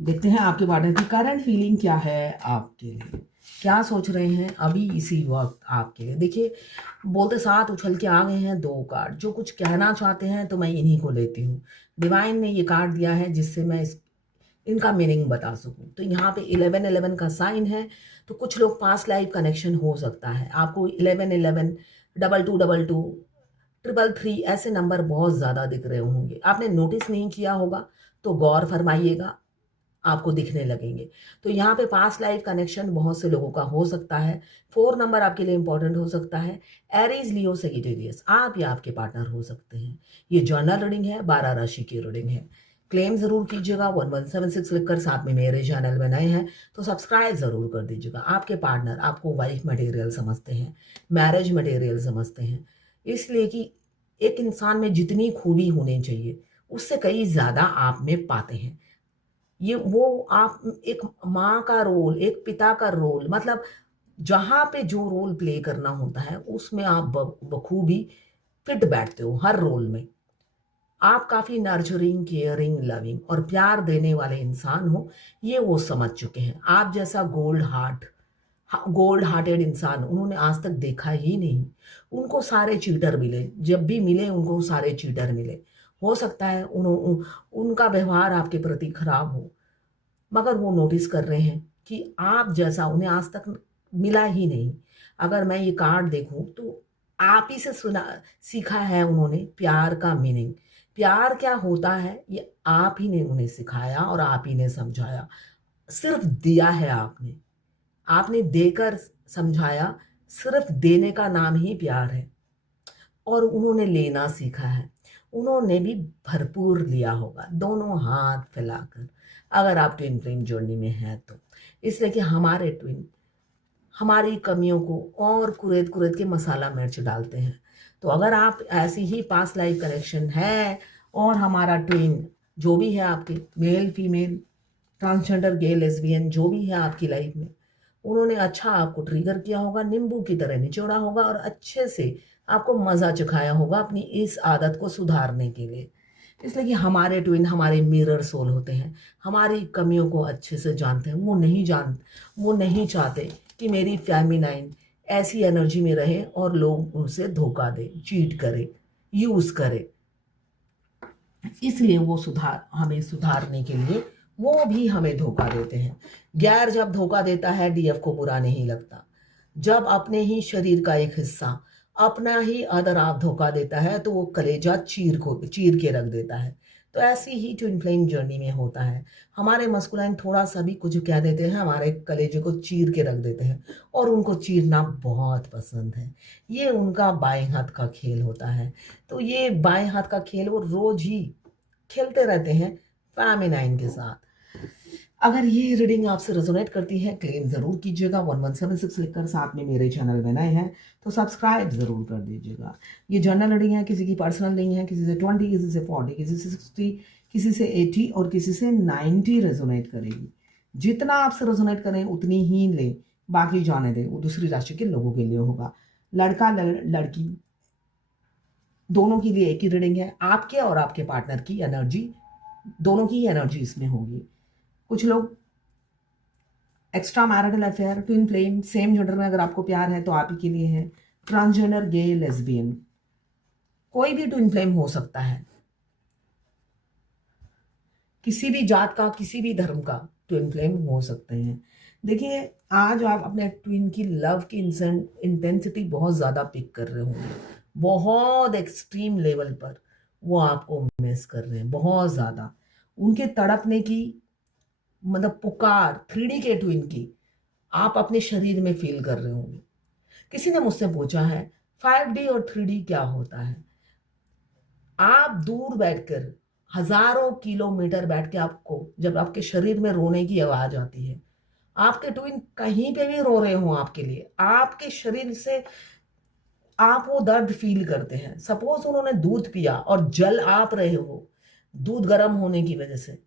देखते हैं आपके पार्टनर की करंट फीलिंग क्या है आपके लिए, क्या सोच रहे हैं अभी इसी वक्त आपके लिए। देखिए, बोलते साथ उछल के आ गए हैं दो कार्ड, जो कुछ कहना चाहते हैं तो मैं इन्हीं को लेती हूँ। डिवाइन ने ये कार्ड दिया है जिससे मैं इनका मीनिंग बता सकूं। तो यहाँ पे 11-11 का साइन है, तो कुछ लोग पास्ट लाइफ कनेक्शन हो सकता है। आपको 11-11, 2222, 333 ऐसे नंबर बहुत ज़्यादा दिख रहे होंगे। आपने नोटिस नहीं किया होगा तो गौर फरमाइएगा, आपको दिखने लगेंगे। तो यहाँ पे पास्ट लाइफ कनेक्शन बहुत से लोगों का हो सकता है। 4 नंबर आपके लिए इंपॉर्टेंट हो सकता है। एरीज, लियो, सेजिटेरियस आप या आपके पार्टनर हो सकते हैं। ये जर्नल रीडिंग है, 12 राशि की रीडिंग है। क्लेम जरूर कीजिएगा 1176 लिखकर। साथ में मेरे चैनल में नए हैं तो सब्सक्राइब जरूर कर दीजिएगा। आपके पार्टनर आपको वाइफ मटेरियल समझते हैं, मैरिज मटेरियल समझते हैं, इसलिए कि एक इंसान में जितनी खूबी होनी चाहिए उससे कई ज्यादा आप में पाते हैं। ये वो आप एक माँ का रोल, एक पिता का रोल, मतलब जहाँ पे जो रोल प्ले करना होता है उसमें आप बखूबी फिट बैठते हो हर रोल में। आप काफी नर्चरिंग, केयरिंग, लविंग और प्यार देने वाले इंसान हो, ये वो समझ चुके हैं। आप जैसा गोल्ड हार्टेड इंसान उन्होंने आज तक देखा ही नहीं। उनको सारे चीटर मिले, जब भी मिले उनको सारे चीटर मिले। हो सकता है उनका व्यवहार आपके प्रति खराब हो, मगर वो नोटिस कर रहे हैं कि आप जैसा उन्हें आज तक मिला ही नहीं। अगर मैं ये कार्ड देखूं तो आप ही से सुना सीखा है उन्होंने प्यार का मीनिंग। प्यार क्या होता है ये आप ही ने उन्हें सिखाया और आप ही ने समझाया। सिर्फ दिया है आपने, आपने देकर समझाया। सिर्फ देने का नाम ही प्यार है। और उन्होंने लेना सीखा है, उन्होंने भी भरपूर लिया होगा दोनों हाथ फैलाकर, अगर आप ट्विन फ्लेम जर्नी में हैं तो। इसलिए कि हमारे ट्विन हमारी कमियों को और कुरेद कुरेद के मसाला मिर्च डालते हैं। तो अगर आप ऐसी ही पास्ट लाइफ कनेक्शन है और हमारा ट्विन जो भी है आपके, मेल फीमेल, ट्रांसजेंडर, गे, लेस्बियन, जो भी है आपकी लाइफ में, उन्होंने अच्छा आपको ट्रिगर किया होगा, नींबू की तरह निचोड़ा होगा और अच्छे से आपको मजा चखाया होगा अपनी इस आदत को सुधारने के लिए। इसलिए कि हमारे ट्विन हमारे मिरर सोल होते हैं, हमारी कमियों को अच्छे से जानते हैं। वो नहीं चाहते कि मेरी फेमिनाइन ऐसी एनर्जी में रहे और लोग उनसे धोखा दे, चीट करे, यूज करे। इसलिए वो हमें सुधारने के लिए वो भी हमें धोखा देते हैं। गैर जब धोखा देता है, डीएफ को बुरा नहीं लगता। जब अपने ही शरीर का एक हिस्सा, अपना ही अदर आप धोखा देता है तो वो कलेजा चीर के रख देता है। तो ऐसी ही ट्विन फ्लेम जर्नी में होता है। हमारे मस्कुलाइन थोड़ा सा भी कुछ कह देते हैं, हमारे कलेजे को चीर के रख देते हैं और उनको चीरना बहुत पसंद है। ये उनका बाएं हाथ का खेल होता है। तो ये बाएं हाथ का खेल वो रोज ही खेलते रहते हैं फेमिनाइन के साथ। अगर ये रीडिंग आपसे रेजोनेट करती है, क्लेम जरूर कीजिएगा 1176 लिखकर। साथ में मेरे चैनल में नए हैं तो सब्सक्राइब जरूर कर दीजिएगा। ये जर्नल रीडिंग है, किसी की पर्सनल नहीं है। किसी से 20, किसी से 40, किसी से 60, किसी से 80 और किसी से 90 रेजोनेट करेगी। जितना आपसे रेजोनेट करें उतनी ही ले, बाकी जाने दें, वो दूसरी राशि के लोगों के लिए होगा। लड़का लड़की दोनों के लिए एक ही रीडिंग है। आपके और आपके पार्टनर की एनर्जी, दोनों की एनर्जी इसमें होगी। कुछ लोग extra marital affair, twin flame, same gender में अगर आपको प्यार है तो आप ही के लिए है। ट्रांसजेंडर, गे, लेस्बियन, कोई भी ट्विन फ्लेम हो सकता है। किसी भी जात का, किसी भी धर्म का ट्विन फ्लेम हो सकते हैं। देखिए, आज आप अपने ट्विन की लव की इंटेंसिटी बहुत ज़्यादा पिक कर रहे होंगे। बहुत एक्सट्रीम लेवल पर वो आपको मिस कर रहे हैं, बहुत ज़्यादा। उनके तड़पने की, मतलब पुकार 3D के ट्विन की, आप अपने शरीर में फील कर रहे होंगे। किसी ने मुझसे पूछा है 5D और 3D क्या होता है। आप दूर बैठकर, हजारों किलोमीटर बैठ के, आपको जब आपके शरीर में रोने की आवाज आती है, आपके ट्विन कहीं पे भी रो रहे हो आपके लिए, आपके शरीर से आप वो दर्द फील करते हैं। सपोज उन्होंने दूध पिया और जल आप रहे हो दूध गर्म होने की वजह से,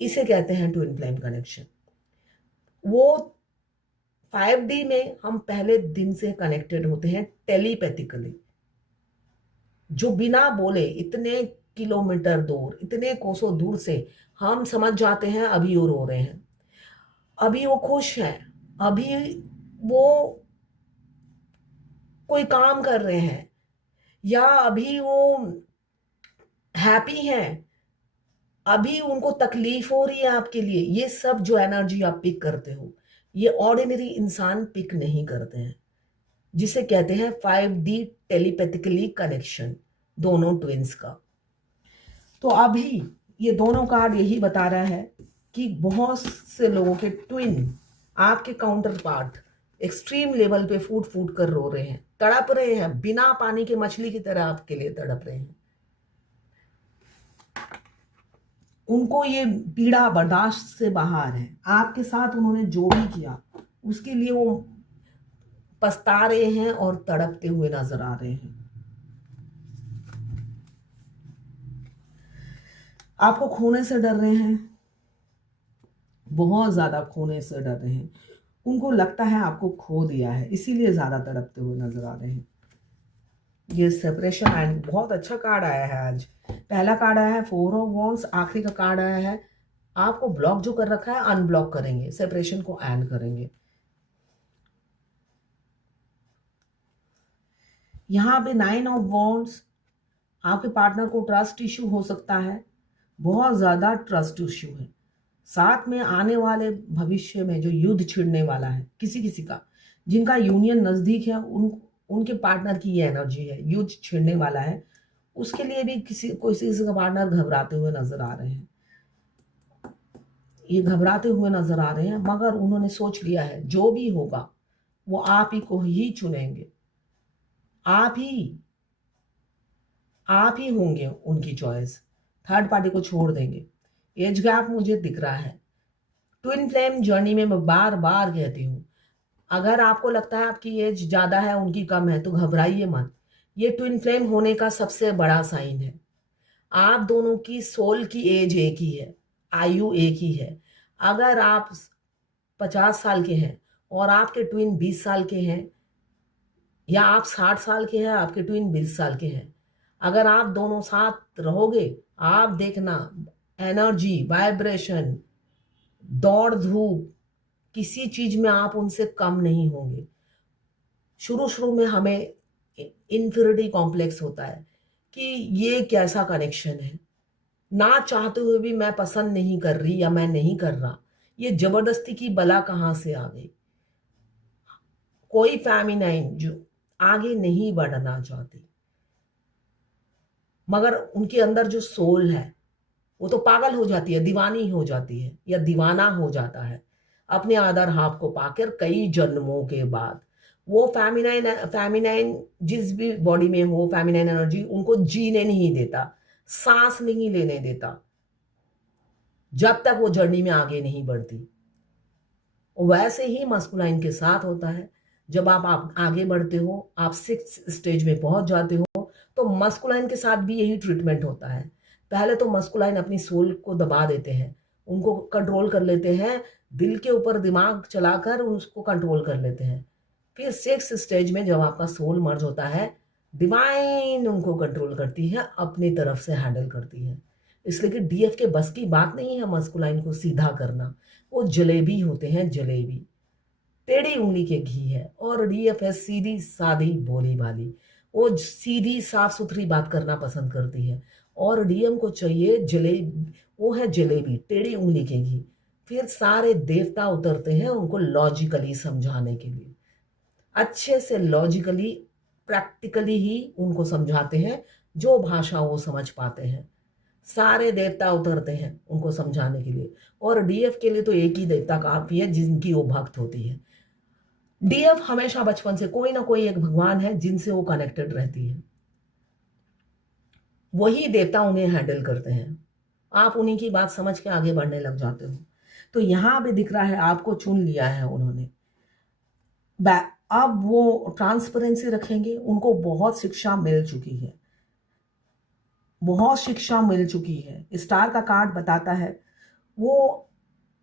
इसे कहते हैं ट्विन फ्लेम कनेक्शन। वो 5D में हम पहले दिन से कनेक्टेड होते हैं टेलीपैथिकली, जो बिना बोले इतने किलोमीटर दूर, इतने कोसों दूर से हम समझ जाते हैं अभी वो रो रहे हैं, अभी वो खुश हैं, अभी वो कोई काम कर रहे हैं, या अभी वो हैप्पी हैं, अभी उनको तकलीफ हो रही है आपके लिए। ये सब जो एनर्जी आप पिक करते हो, ये ऑर्डिनरी इंसान पिक नहीं करते हैं, जिसे कहते हैं 5D टेलीपैथिकली कनेक्शन दोनों ट्विंस का। तो अभी ये दोनों कार्ड यही बता रहा है कि बहुत से लोगों के ट्विन, आपके काउंटर पार्ट एक्सट्रीम लेवल पे फूट फूट कर रो रहे हैं, तड़प रहे हैं, बिना पानी के मछली की तरह आपके लिए तड़प रहे हैं। उनको ये पीड़ा बर्दाश्त से बाहर है। आपके साथ उन्होंने जो भी किया उसके लिए वो पछता रहे हैं और तड़पते हुए नजर आ रहे हैं। आपको खोने से डर रहे हैं, बहुत ज्यादा खोने से डर रहे हैं। उनको लगता है आपको खो दिया है, इसीलिए ज्यादा तड़पते हुए नजर आ रहे हैं। ये सेपरेशन एंड बहुत अच्छा कार्ड आया है आज। पहला कार्ड आया है 4 ऑफ वॉन्ड्स, आखिरी का कार्ड आया है आपको ब्लॉक जो कर रखा है अनब्लॉक करेंगे, सेपरेशन को एंड करेंगे। यहाँ पे 9 ऑफ वॉन्ड्स, आपके पार्टनर को ट्रस्ट इश्यू हो सकता है, बहुत ज़्यादा ट्रस्ट इश्यू है। साथ में आने वाले भविष्य में जो युद्ध छिड़ने वाला है किसी किसी का, जिनका यूनियन नज़दीक है, उनके पार्टनर की ये एनर्जी है, युद्ध छिड़ने वाला है। उसके लिए भी किसी का पार्टनर घबराते हुए नजर आ रहे हैं, ये घबराते हुए नजर आ रहे हैं, मगर उन्होंने सोच लिया है जो भी होगा वो आप ही को ही चुनेंगे, आप ही होंगे उनकी चॉइस, थर्ड पार्टी को छोड़ देंगे। एज गैप मुझे दिख रहा है। ट्विन फ्लेम जर्नी में मैं बार बार कहती हूँ, अगर आपको लगता है आपकी एज ज़्यादा है उनकी कम है तो घबराइए मत, ये ट्विन फ्लेम होने का सबसे बड़ा साइन है। आप दोनों की सोल की एज एक ही है, आयु एक ही है। अगर आप 50 साल के हैं और आपके ट्विन 20 साल के हैं, या आप 60 साल के हैं आपके ट्विन 20 साल के हैं, अगर आप दोनों साथ रहोगे, आप देखना एनर्जी, वाइब्रेशन, दौड़ धूप, किसी चीज में आप उनसे कम नहीं होंगे। शुरू शुरू में हमें इन्फीरियरिटी कॉम्प्लेक्स होता है कि ये कैसा कनेक्शन है, ना चाहते हुए भी मैं पसंद नहीं कर रही या मैं नहीं कर रहा, ये जबरदस्ती की बला कहाँ से आ गई। कोई फेमिनाइन जो आगे नहीं बढ़ना चाहती, मगर उनके अंदर जो सोल है वो तो पागल हो जाती है, दीवानी हो जाती है या दीवाना हो जाता है अपने अदर हाफ को पाकर कई जन्मों के बाद। वो फेमिनाइन जिस भी बॉडी में हो, फेमिनाइन एनर्जी उनको जीने नहीं देता, सांस नहीं लेने देता जब तक वो जर्नी में आगे नहीं बढ़ती। वैसे ही मस्कुलाइन के साथ होता है। जब आप आगे बढ़ते हो, आप 6th स्टेज में पहुंच जाते हो, तो मस्कुलाइन के साथ भी यही ट्रीटमेंट होता है। पहले तो मस्कुलाइन अपनी सोल को दबा देते हैं, उनको कंट्रोल कर लेते हैं, दिल के ऊपर दिमाग चलाकर उसको कंट्रोल कर लेते हैं। फिर 6th स्टेज में जब आपका सोल मर्ज होता है, डिवाइन उनको कंट्रोल करती है, अपनी तरफ से हैंडल करती है। इसलिए कि डीएफ के बस की बात नहीं है मस्कुलाइन को सीधा करना, वो जलेबी होते हैं, जलेबी, टेढ़ी उंगली के घी है। और डीएफ है सीधी सादी भोली भाली, वो सीधी साफ सुथरी बात करना पसंद करती है। और डीएम को चाहिए जलेबी, वो है जलेबी, टेढ़ी उंगली के घी। फिर सारे देवता उतरते हैं उनको लॉजिकली समझाने के लिए, अच्छे से लॉजिकली प्रैक्टिकली ही उनको समझाते हैं, जो भाषा वो समझ पाते हैं। सारे देवता उतरते हैं उनको समझाने के लिए, और डीएफ के लिए तो एक ही देवता काफी है जिनकी वो भक्त होती है। डीएफ हमेशा बचपन से कोई ना कोई एक भगवान है जिनसे वो कनेक्टेड रहती है, वही देवता उन्हें हैंडल करते हैं। आप उन्हीं की बात समझ के आगे बढ़ने लग जाते हो। तो यहां भी दिख रहा है आपको चुन लिया है उन्होंने। अब वो ट्रांसपेरेंसी रखेंगे, उनको बहुत शिक्षा मिल चुकी है, बहुत शिक्षा मिल चुकी है। स्टार का कार्ड बताता है वो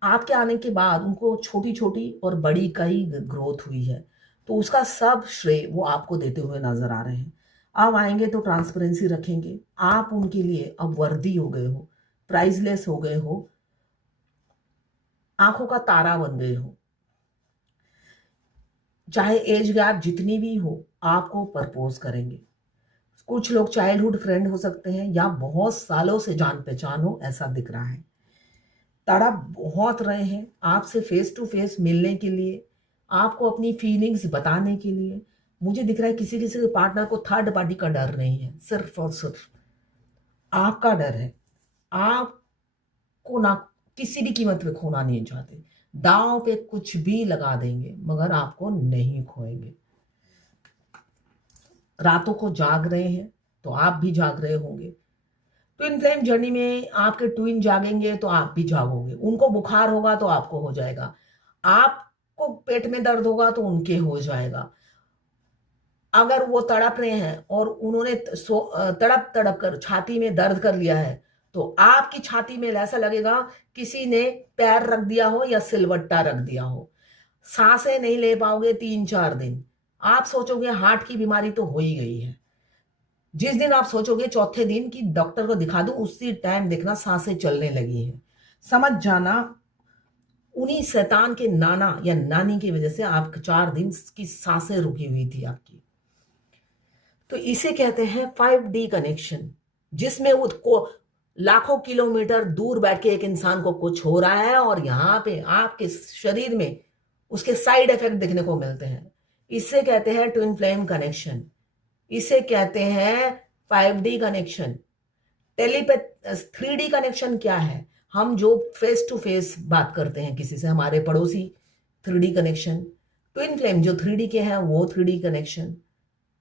आपके आने के बाद उनको छोटी छोटी और बड़ी कई ग्रोथ हुई है, तो उसका सब श्रेय वो आपको देते हुए नजर आ रहे हैं। अब आएंगे तो ट्रांसपेरेंसी रखेंगे, आप उनके लिए अब वर्दी हो गए हो, प्राइसलेस हो गए हो, आंखों का तारा बन गए हो। चाहे एज गैप जितनी भी हो, आपको प्रपोज करेंगे। कुछ लोग चाइल्डहुड फ्रेंड हो सकते हैं या बहुत सालों से जान पहचान हो, ऐसा दिख रहा है। तड़प बहुत रहे हैं आपसे फेस टू फेस मिलने के लिए, आपको अपनी फीलिंग्स बताने के लिए। मुझे दिख रहा है किसी किसी के पार्टनर को थर्ड पार्टी का डर नहीं है, सिर्फ और सिर्फ आपका डर है। आपको ना किसी भी कीमत पे खोना नहीं चाहते, दांव पे कुछ भी लगा देंगे मगर आपको नहीं खोएंगे। रातों को जाग रहे हैं तो आप भी जाग रहे होंगे। ट्विन फ्लेम जर्नी में आपके ट्विन जागेंगे तो आप भी जागोगे। उनको बुखार होगा तो आपको हो जाएगा, आपको पेट में दर्द होगा तो उनके हो जाएगा। अगर वो तड़प रहे हैं और उन्होंने तड़प तड़प कर छाती में दर्द कर लिया है, तो आपकी छाती में ऐसा लगेगा किसी ने पैर रख दिया हो या सिलवट्टा रख दिया हो। सांसें नहीं ले पाओगे 3-4 दिन। आप सोचोगे हार्ट की बीमारी तो हो ही गई है। जिस दिन आप सोचोगे चौथे दिन कि डॉक्टर को दिखा दूं, उसी टाइम देखना सांसें चलने लगी हैं। समझ जाना उन्हीं शैतान के नाना या नानी की वजह से आप 4 दिन की सांसें रुकी हुई थी आपकी। तो इसे कहते हैं 5D कनेक्शन, जिसमें उसको लाखों किलोमीटर दूर बैठ के एक इंसान को कुछ हो रहा है और यहाँ पे आपके शरीर में उसके साइड इफेक्ट देखने को मिलते हैं। इसे कहते हैं ट्विन फ्लेम कनेक्शन, इसे कहते हैं 5D connection. Telepath 3D connection क्या है? हम जो फेस टू फेस बात करते हैं किसी से, हमारे पड़ोसी, 3D कनेक्शन। ट्विन फ्लेम जो 3D के हैं वो 3D कनेक्शन।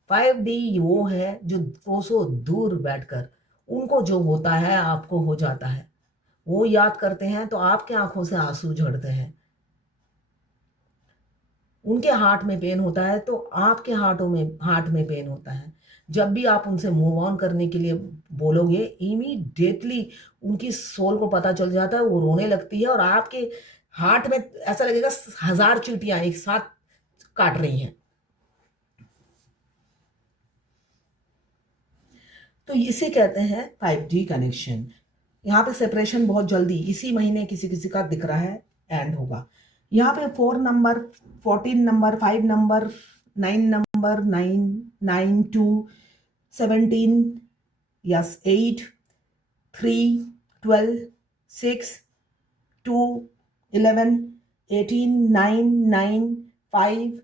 5D वो है जो कोसों दूर बैठकर उनको जो होता है आपको हो जाता है, वो याद करते हैं तो आपके आंखों से आंसू झड़ते हैं। उनके हार्ट में पेन होता है तो आपके हार्ट में पेन होता है। जब भी आप उनसे मूव ऑन करने के लिए बोलोगे, इमीडिएटली उनकी सोल को पता चल जाता है, वो रोने लगती है और आपके हार्ट में ऐसा लगेगा 1000 चींटियां एक साथ काट रही हैं। तो इसे कहते हैं 5D कनेक्शन। यहाँ पे सेपरेशन बहुत जल्दी इसी महीने किसी किसी का दिख रहा है एंड होगा। यहाँ पे 4 number, 14 number, 5 number, 9 number, 9, 9, 2, 17, yes 8, 3, 12, 6, 2, 11, 18, 9, 9, 5,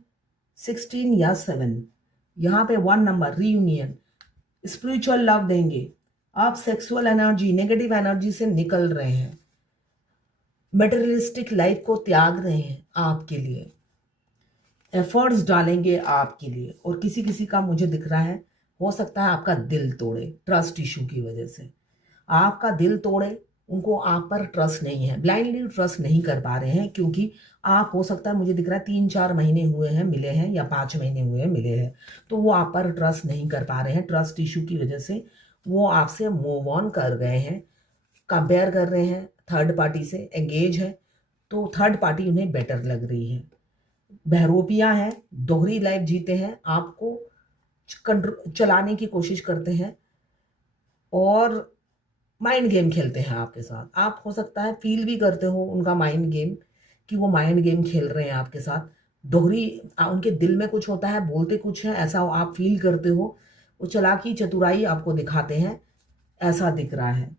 16 या 7। यहाँ पे 1 नंबर रीयूनियन, स्पिरिचुअल लव देंगे। आप सेक्सुअल एनर्जी, नेगेटिव एनर्जी से निकल रहे हैं, मटेरियलिस्टिक लाइफ को त्याग रहे हैं आपके लिए, एफर्ट्स डालेंगे आपके लिए। और किसी किसी का मुझे दिख रहा है, हो सकता है आपका दिल तोड़े ट्रस्ट इशू की वजह से, आपका दिल तोड़े। उनको आप पर ट्रस्ट नहीं है, ब्लाइंडली ट्रस्ट नहीं कर पा रहे हैं, क्योंकि आप, हो सकता है मुझे दिख रहा है 3-4 महीने हुए हैं मिले हैं या 5 महीने हुए हैं मिले हैं, तो वो आप पर ट्रस्ट नहीं कर पा रहे हैं। ट्रस्ट इशू की वजह से वो आपसे मूव ऑन कर गए हैं, कंपेयर कर रहे हैं थर्ड पार्टी से, एंगेज है तो थर्ड पार्टी उन्हें बेटर लग रही है। बहरूपियाँ हैं, दोहरी लाइफ जीते हैं, आपको चलाने की कोशिश करते हैं और माइंड गेम खेलते हैं आपके साथ। आप, हो सकता है फील भी करते हो उनका माइंड गेम, कि वो माइंड गेम खेल रहे हैं आपके साथ। दोहरी, उनके दिल में कुछ होता है, बोलते कुछ है, ऐसा आप फील करते हो। वो चालाकी चतुराई आपको दिखाते हैं, ऐसा दिख रहा है।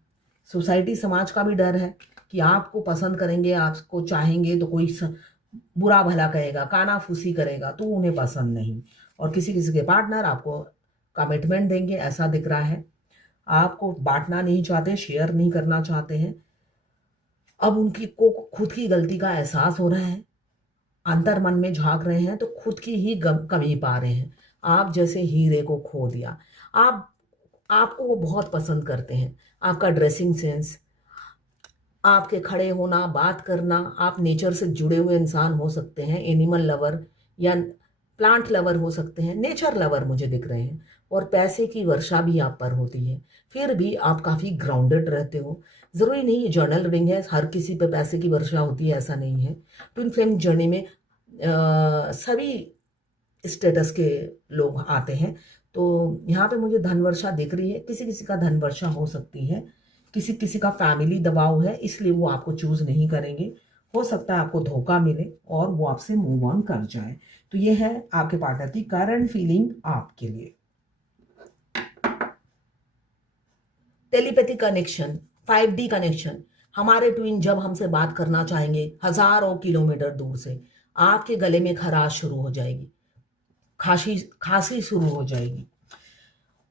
सोसाइटी, समाज का भी डर है कि आपको पसंद करेंगे, आपको चाहेंगे तो कोई बुरा भला कहेगा, कानाफूसी करेगा, तो उन्हें पसंद नहीं। और किसी किसी के पार्टनर आपको कमिटमेंट देंगे, ऐसा दिख रहा है। आपको बांटना नहीं चाहते, शेयर नहीं करना चाहते हैं। अब उनकी को खुद की गलती का एहसास हो रहा है, अंतर मन में झांक रहे हैं तो खुद की ही कमी पा रहे हैं। आप जैसे हीरे को खो दिया। आपको वो बहुत पसंद करते हैं, आपका ड्रेसिंग सेंस, आपके खड़े होना, बात करना। आप नेचर से जुड़े हुए इंसान हो सकते हैं, एनिमल लवर या प्लांट लवर हो सकते हैं, नेचर लवर मुझे दिख रहे हैं। और पैसे की वर्षा भी आप पर होती है, फिर भी आप काफ़ी ग्राउंडेड रहते हो। ज़रूरी नहीं ये जर्नल रीडिंग है, हर किसी पे पैसे की वर्षा होती है, ऐसा नहीं है। ट्विन फ्लेम जर्नी में सभी स्टेटस के लोग आते हैं। तो यहाँ पे मुझे धन वर्षा दिख रही है, किसी किसी का धन वर्षा हो सकती है, किसी किसी का फैमिली दबाव है, इसलिए वो आपको चूज़ नहीं करेंगे। हो सकता है आपको धोखा मिले और वो आपसे मूव ऑन कर जाए। तो ये है आपके पार्टनर की करंट फीलिंग आपके लिए। Telepathy connection, 5D connection. हमारे ट्विन जब हमसे बात करना चाहेंगे हजारों किलोमीटर दूर से, आपके गले में खराश शुरू हो जाएगी, खांसी खांसी शुरू हो जाएगी।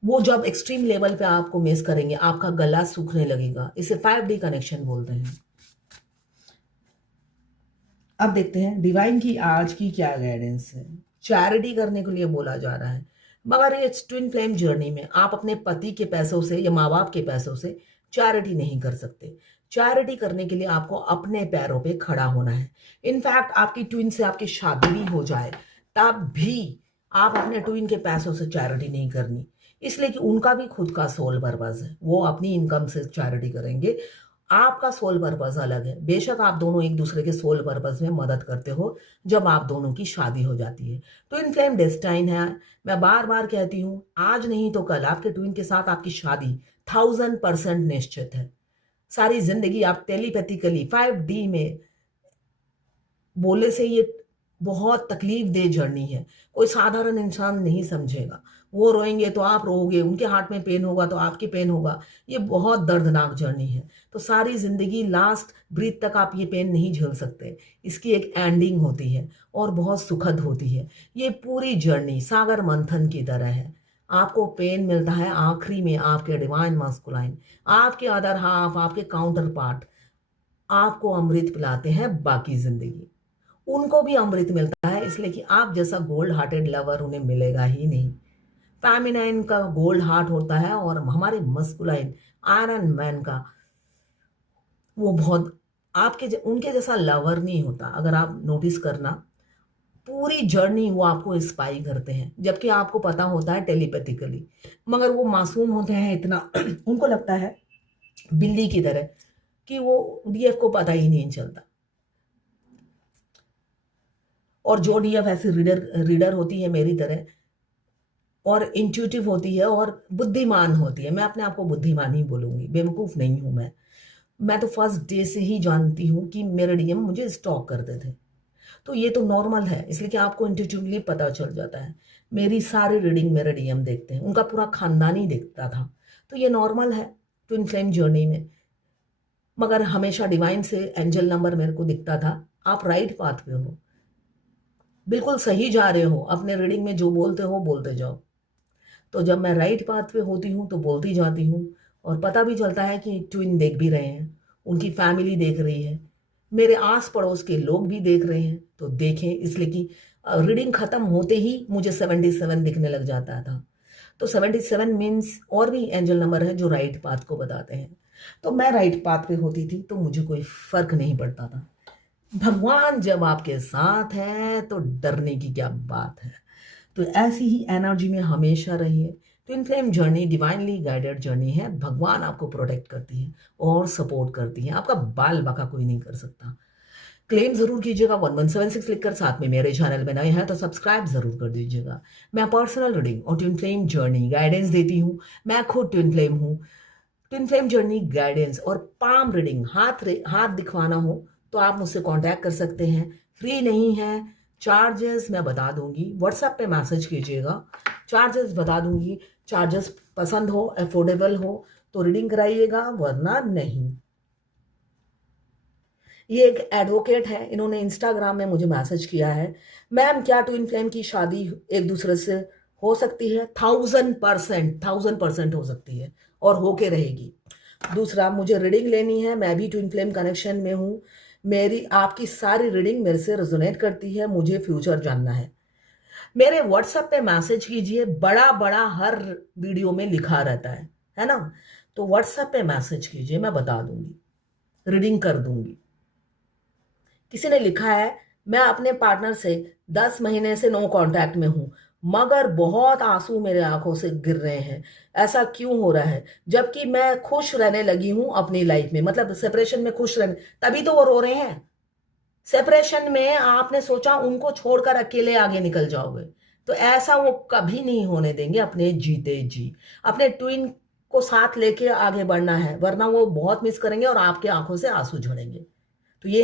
वो जब एक्सट्रीम लेवल पे आपको मिस करेंगे, आपका गला सूखने लगेगा। इसे 5D कनेक्शन बोलते हैं। अब देखते हैं डिवाइन की आज की क्या गाइडेंस है। चैरिटी करने के लिए बोला जा रहा है, मगर ये ट्विन फ्लेम जर्नी में आप अपने पति के पैसों से या माँ बाप के पैसों से चैरिटी नहीं कर सकते। चैरिटी करने के लिए आपको अपने पैरों पे खड़ा होना है। इनफैक्ट आपकी ट्विन से आपकी शादी भी हो जाए तब भी आप अपने ट्विन के पैसों से चैरिटी नहीं करनी, इसलिए कि उनका भी खुद का सोल पर्पस है। वो अपनी इनकम से चैरिटी करेंगे, आपका सोल पर्पस अलग है। बेशक आप दोनों एक दूसरे के सोल पर्पस में मदद करते हो जब आप दोनों की शादी हो जाती है। ट्विन फ्लेम डेस्टाइन है। मैं बार बार कहती हूँ, आज नहीं तो कल आपके ट्विन के साथ आपकी शादी 1000% निश्चित है। सारी जिंदगी आप टेलीपैथिकली 5D में बोले से ये बहुत तकलीफ दे जर्नी है। कोई साधारण इंसान नहीं समझेगा। वो रोएंगे तो आप रोओगे, उनके हार्ट में पेन होगा तो आपके पेन होगा। ये बहुत दर्दनाक जर्नी है। तो सारी जिंदगी लास्ट ब्रीथ तक आप ये पेन नहीं झेल सकते। इसकी एक एंडिंग होती है और बहुत सुखद होती है। ये पूरी जर्नी सागर मंथन की तरह है। आपको पेन मिलता है आखिरी में, आपके डिवाइन मास्कुलाइन, आपके अदर हाफ, आपके काउंटर पार्ट आपको अमृत पिलाते हैं बाकी जिंदगी। उनको भी अमृत मिलता है, इसलिए कि आप जैसा गोल्ड हार्टेड लवर उन्हें मिलेगा ही नहीं। फेमिनाइन का गोल्ड हार्ट होता है और हमारे मस्कुलाइन आयरन मैन का वो बहुत उनके जैसा लवर नहीं होता। अगर आप नोटिस करना, पूरी जर्नी वो आपको स्पाई करते हैं, जबकि आपको पता होता है टेलीपैथिकली, मगर वो मासूम होते हैं इतना उनको लगता है बिल्ली की तरह कि वो डीएफ को पता ही नहीं चलता। और जो डीएफ ऐसी रीडर होती है मेरी तरह और इंट्यूटिव होती है और बुद्धिमान होती है, मैं अपने आप को बुद्धिमान ही बोलूंगी, बेवकूफ नहीं हूं मैं तो फर्स्ट डे से ही जानती हूं कि मेरे डीएम मुझे स्टॉक करते थे। तो ये तो नॉर्मल है, इसलिए कि आपको इंट्यूटिवली पता चल जाता है। मेरी सारी रीडिंग मेरे डीएम देखते हैं, उनका पूरा खानदान ही देखता था। तो ये नॉर्मल है ट्विन फ्लेम जर्नी में। मगर हमेशा डिवाइन से एंजल नंबर मेरे को दिखता था, आप राइट पाथ पे हो, बिल्कुल सही जा रहे हो, अपने रीडिंग में जो बोलते हो बोलते जाओ। तो जब मैं राइट पाथ पे होती हूँ तो बोलती जाती हूँ, और पता भी चलता है कि ट्विन देख भी रहे हैं, उनकी फैमिली देख रही है, मेरे आस पड़ोस के लोग भी देख रहे हैं। तो देखें, इसलिए कि रीडिंग खत्म होते ही मुझे 77 दिखने लग जाता था। तो 77 मीन्स और भी एंजल नंबर है जो राइट पाथ को बताते हैं। तो मैं राइट पाथ पे होती थी तो मुझे कोई फर्क नहीं पड़ता था। भगवान जब आपके साथ है तो डरने की क्या बात है। तो ऐसी ही एनर्जी में हमेशा रहिए। Twin flame journey divinely guided journey है। भगवान आपको प्रोटेक्ट करती है और सपोर्ट करती है। आपका बाल बाका कोई नहीं कर सकता। क्लेम जरूर कीजिएगा 1176 लिखकर। साथ में मेरे चैनल में नए हैं तो सब्सक्राइब जरूर कर दीजिएगा। मैं पर्सनल रीडिंग और ट्विन फ्लेम जर्नी गाइडेंस देती हूँ। मैं खुद ट्विन फ्लेम हूँ। ट्विन फ्लेम जर्नी गाइडेंस और पाम रीडिंग, हाथ दिखवाना हो तो आप मुझसे कांटेक्ट कर सकते हैं। फ्री नहीं है, चार्जेस मैं बता दूंगी, व्हाट्सएप पे मैसेज कीजिएगा, चार्जेस बता दूंगी। चार्जेस पसंद हो, अफोर्डेबल हो तो रीडिंग कराइएगा, वरना नहीं। ये एक एडवोकेट है, इन्होंने इंस्टाग्राम में मुझे मैसेज किया है, मैम क्या ट्विन फ्लेम की शादी एक दूसरे से हो सकती है? 1000% हो सकती है और होके रहेगी। दूसरा, मुझे रीडिंग लेनी है, मैं भी ट्विन फ्लेम कनेक्शन में हूँ। मेरी आपकी सारी रीडिंग मेरे से रेजोनेट करती है, मुझे फ्यूचर जानना है। मेरे व्हाट्सएप पे मैसेज कीजिए, बड़ा बड़ा हर वीडियो में लिखा रहता है ना। तो व्हाट्सएप पे मैसेज कीजिए, मैं बता दूंगी, रीडिंग कर दूंगी। किसी ने लिखा है, मैं अपने पार्टनर से 10 महीने से नो कांटेक्ट में हूं, मगर बहुत आंसू मेरे आंखों से गिर रहे हैं, ऐसा क्यों हो रहा है? जबकि मैं खुश रहने लगी हूं अपनी लाइफ में, मतलब सेपरेशन में खुश रहने, तभी तो वो रो रहे हैं। सेपरेशन में आपने सोचा उनको छोड़कर अकेले आगे निकल जाओगे, तो ऐसा वो कभी नहीं होने देंगे। अपने जीते जी अपने ट्विन को साथ लेके आगे बढ़ना है, वरना वो बहुत मिस करेंगे और आपके आंखों से आंसू झड़ेंगे।